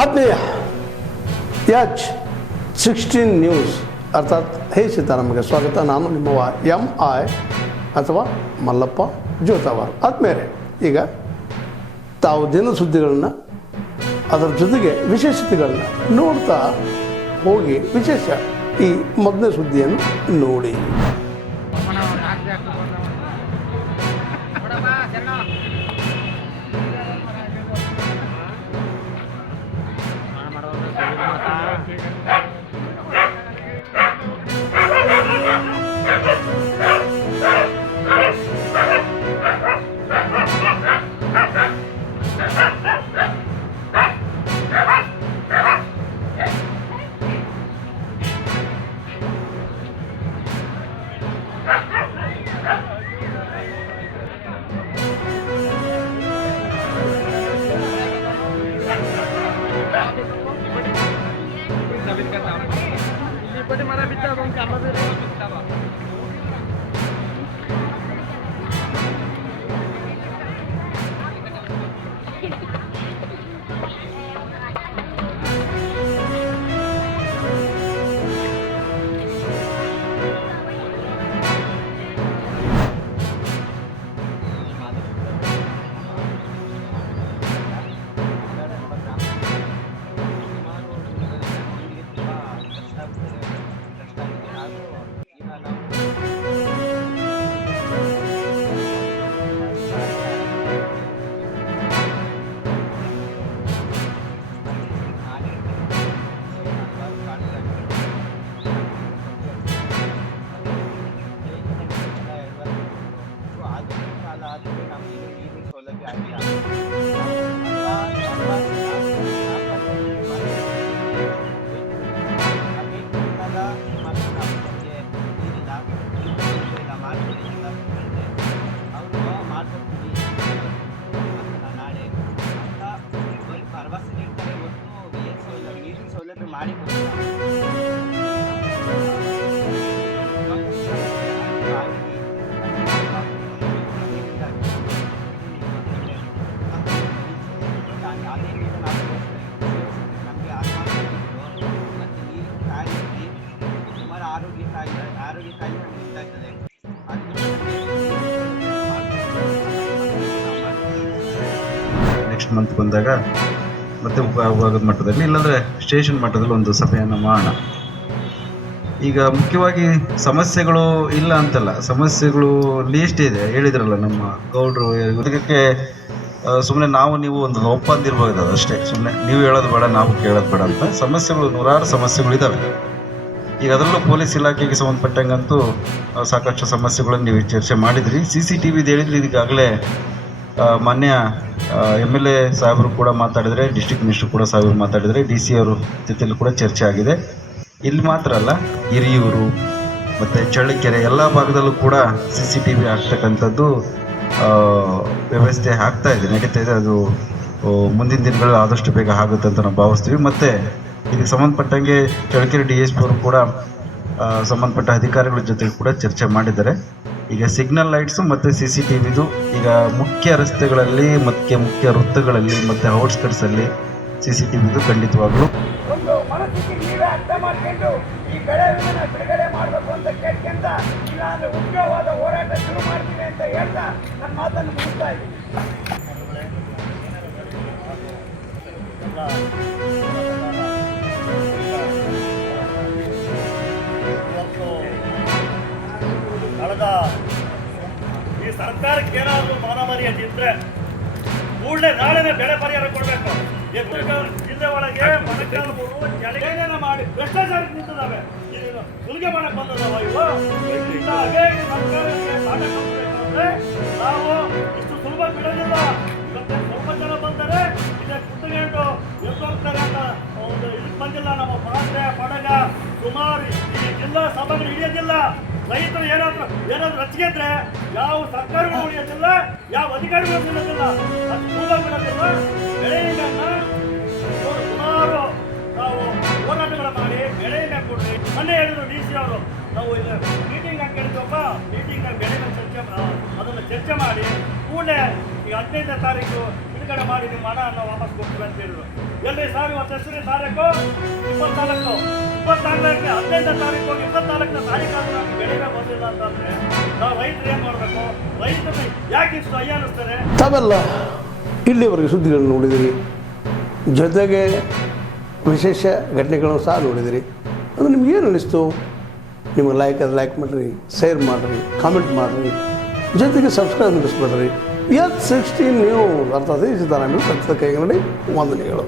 ಆತ್ಮೀಯ H16 news ಅರ್ಥಾತ್ ಹೇ ಸೀತಾರಾಮಗೆ ಸ್ವಾಗತ. ನಾನು ನಿಮ್ಮವ MI ಅಥವಾ ಮಲ್ಲಪ್ಪ ಜೋತಾವಾರ್. ಆದ್ಮೇಲೆ ಈಗ ತಾವು ದಿನ ಸುದ್ದಿಗಳನ್ನ ಅದರ ಜೊತೆಗೆ ವಿಶೇಷತೆಗಳನ್ನ ನೋಡ್ತಾ ಹೋಗಿ ವಿಶೇಷ ಈ ಮೊದಲನೇ ಸುದ್ದಿಯನ್ನು ನೋಡಿ. ನೆಕ್ಸ್ಟ್ ಮಂತ್ ಬಂದಾಗ ಮತ್ತೆ ಉಪವಿಭಾಗದ ಮಟ್ಟದಲ್ಲಿ ಇಲ್ಲಾಂದರೆ ಸ್ಟೇಷನ್ ಮಟ್ಟದಲ್ಲಿ ಒಂದು ಸಭೆಯನ್ನು ಮಾಡೋಣ. ಈಗ ಮುಖ್ಯವಾಗಿ ಸಮಸ್ಯೆಗಳು ಇಲ್ಲ ಅಂತಲ್ಲ, ಸಮಸ್ಯೆಗಳು ಲೀಸ್ಟ್ ಇದೆ. ಹೇಳಿದ್ರಲ್ಲ ನಮ್ಮ ಗೌಡ್ರು, ಇದಕ್ಕೆ ಸುಮ್ಮನೆ ನಾವು ನೀವು ಒಂದು ಒಪ್ಪಂದ ಇರ್ಬೋದು, ಅಷ್ಟೇ. ಸುಮ್ಮನೆ ನೀವು ಹೇಳೋದು ಬೇಡ, ನಾವು ಕೇಳೋದು ಬೇಡ ಅಂತ. ಸಮಸ್ಯೆಗಳು ನೂರಾರು ಸಮಸ್ಯೆಗಳಿದ್ದಾವೆ. ಈಗ ಅದರಲ್ಲೂ ಪೊಲೀಸ್ ಇಲಾಖೆಗೆ ಸಂಬಂಧಪಟ್ಟಂಗಂತೂ ಸಾಕಷ್ಟು ಸಮಸ್ಯೆಗಳನ್ನು ನೀವು ಚರ್ಚೆ ಮಾಡಿದ್ರಿ. CCTV ಹೇಳಿದ್ರಿ. ಇದಕ್ಕಾಗಲೇ ಮಾನ್ಯ MLA ಸಾಹೇಬರು ಕೂಡ ಮಾತಾಡಿದರೆ, ಡಿಸ್ಟ್ರಿಕ್ಟ್ ಮಿನಿಸ್ಟರ್ ಕೂಡ ಸಾಹೇಬರು ಮಾತಾಡಿದರೆ, DC ಅವರು ಜೊತೆಯಲ್ಲಿ ಕೂಡ ಚರ್ಚೆ ಆಗಿದೆ. ಇಲ್ಲಿ ಮಾತ್ರ ಅಲ್ಲ, ಹಿರಿಯೂರು ಮತ್ತು ಚಳ್ಳಕೆರೆ ಎಲ್ಲ ಭಾಗದಲ್ಲೂ ಕೂಡ CCTV ಆಗ್ತಕ್ಕಂಥದ್ದು ವ್ಯವಸ್ಥೆ ಆಗ್ತಾ ಇದೆ, ನಡೀತಾ ಇದೆ. ಅದು ಮುಂದಿನ ದಿನಗಳಲ್ಲಿ ಆದಷ್ಟು ಬೇಗ ಆಗುತ್ತೆ ಅಂತ ನಾವು ಭಾವಿಸ್ತೀವಿ. ಮತ್ತು ಇದಕ್ಕೆ ಸಂಬಂಧಪಟ್ಟಂಗೆ ಚಳ್ಳಕೆರೆ DSP ಅವರು ಕೂಡ ಸಂಬಂಧಪಟ್ಟ ಅಧಿಕಾರಿಗಳ ಜೊತೆ ಕೂಡ ಚರ್ಚೆ ಮಾಡಿದ್ದಾರೆ. ಈಗ ಸಿಗ್ನಲ್ ಲೈಟ್ಸು ಮತ್ತು CCTVದು ಈಗ ಮುಖ್ಯ ರಸ್ತೆಗಳಲ್ಲಿ ಮತ್ತು ಮುಖ್ಯ ವೃತ್ತಗಳಲ್ಲಿ ಮತ್ತು ಔಟ್ಸ್ಕಟ್ಸಲ್ಲಿ CCTVದು ಖಂಡಿತವಾಗ್ಲೂ ಒಂದು ಮನಸ್ಥಿತಿ ನೀವೇ ಅರ್ಥ ಮಾಡ್ಕೊಂಡು ಈ ಬೆಳೆ ವಿಮೆನ ಬಿಡುಗಡೆ ಮಾಡಬೇಕು ಅಂತ ಕೇಳ್ಕೊಂತ ಇಲ್ಲ ಅಂದ್ರೆ ಉಗ್ರವಾದ ಹೋರಾಟ ಶುರು ಮಾಡ್ತೀನಿ ಅಂತ ಹೇಳ್ತಾ ನನ್ನ ಮಾತನ್ನು ಮುಗಿಸ್ತಾ ಇದ್ದೀನಿ. ಕಳೆದ ಈ ಸರ್ಕಾರಕ್ಕೆ ಏನಾದರೂ ಮಾನವೀಯತೆ ಇದ್ರೆ ಕೂಡಲೇ ನಾಳೆನೇ ಬೆಳೆ ಪರಿಹಾರ ಕೊಡಬೇಕು. ಜಿಲ್ಲೆ ಒಳಗೆ ಮಣಕಾಲೂರು ಜಲಗೇನ ಮಾಡಿ ಭ್ರಷ್ಟಾಚಾರ ನಿಂತಿದ್ದಾವೆ. ಇದು ಸುಲಿಗೆ ಮಾಡಕ್ಕೆ ಬಂದದವ ಇವು. ಹೀಗಾಗಿ ಸರ್ಕಾರಕ್ಕೆ ಪಾಠ ಕಲಿಸಬೇಕಂದ್ರೆ ನಾವು ಇಷ್ಟು ಸುಲಭ ಬಿಡೋದಿಲ್ಲ. ಇವತ್ತೆ ಸ್ವಲ್ಪ ಜನ ಬಂದರೆ ಇದೇ ಕುತ್ಕೊಂಡು ಎದ್ದೋಗ್ತಾರೆ ಅಂತ ಒಂದು ಇದಕ್ಕೆ ಬಂದಿಲ್ಲ. ನಮ್ಮ ಪಾತ್ರೆ ಪಡಗ ಸುಮಾರು ಈ ಜಿಲ್ಲಾ ಸಭೆಗಳು ಹಿಡಿಯೋದಿಲ್ಲ. ರೈತರು ಏನಾದ್ರು ರಚಿಗೆದ್ರೆ ಯಾವ ಸರ್ಕಾರಗಳು ಉಳಿಯೋದಿಲ್ಲ, ಯಾವ ಅಧಿಕಾರಿಗಳು ಉಳಿಯೋದಿಲ್ಲ. ಅದು ತುಂಬ ಬಿಡೋದಿಲ್ಲ. ಬೆಳೆಯನ್ನ ಸುಮಾರು ನಾವು ಹೋರಾಟಗಳ ಮಾಡಿ ಬೆಳೆಯನ್ನ ಕೊಡ್ರಿ. ಮೊನ್ನೆ ಹೇಳಿದ್ರು DC ಅವರು, ನಾವು ಇದು ಮೀಟಿಂಗ್ ಹಾಕಿ ಹೇಳಿದ್ವಪ್ಪ, ಮೀಟಿಂಗ್ನಾಗ ಬೆಳೆನ ಅದನ್ನು ಚರ್ಚೆ ಮಾಡಿ ಕೂಡಲೇ ಈ 15ನೇ ತಾರೀಕು ಬಿಡುಗಡೆ ಮಾಡಿ ನಿಮ್ಮ ಹಣವನ್ನು ವಾಪಸ್ ಕೊಡ್ತೀವಿ ಅಂತ ಹೇಳಿದ್ರು. ಎಲ್ರಿ ಸರ್, ಇವತ್ತು ಎಷ್ಟನೇ ತಾರೀಕು? 24. 24ಕ್ಕೆ 15ನೇ ತಾರೀಕು ಹೋಗಿ 24ನೇ ತಾರೀಕಾದ್ರೂ ನಮ್ಗೆ ಬೆಳೆಗೆ ಬಂದಿಲ್ಲ ಅಂತಂದ್ರೆ ನಾವು ರೈತರು ಏನು ಮಾಡಬೇಕು? ರೈತರು ಯಾಕೆ ಇಷ್ಟು ಅಯ್ಯಾನಿಸ್ತಾರೆ? ತಾವೆಲ್ಲ ಇಲ್ಲಿವರೆಗೆ ಸುದ್ದಿಗಳನ್ನು ನೋಡಿದಿರಿ, ಜೊತೆಗೆ ವಿಶೇಷ ಘಟನೆಗಳನ್ನು ಸಹ ನೋಡಿದಿರಿ. ಅದು ನಿಮ್ಗೇನು ಅನ್ನಿಸ್ತು? ನಿಮಗೆ ಲೈಕ್ ಮಾಡಿರಿ, ಶೇರ್ ಮಾಡಿರಿ, ಕಾಮೆಂಟ್ ಮಾಡಿರಿ, ಜೊತೆಗೆ ಸಬ್ಸ್ಕ್ರೈಬ್ ಮಾಡಿಸ್ಬಿಡ್ರಿ. H16 ನ್ಯೂಸ್ ಅರ್ಥಾತ್ ಈ ಸಿದ್ದರಾಮಯ್ಯ ಸತ್ಯದ ಕೈಗನ್ನಡಿ ವಂದನೆಗಳು.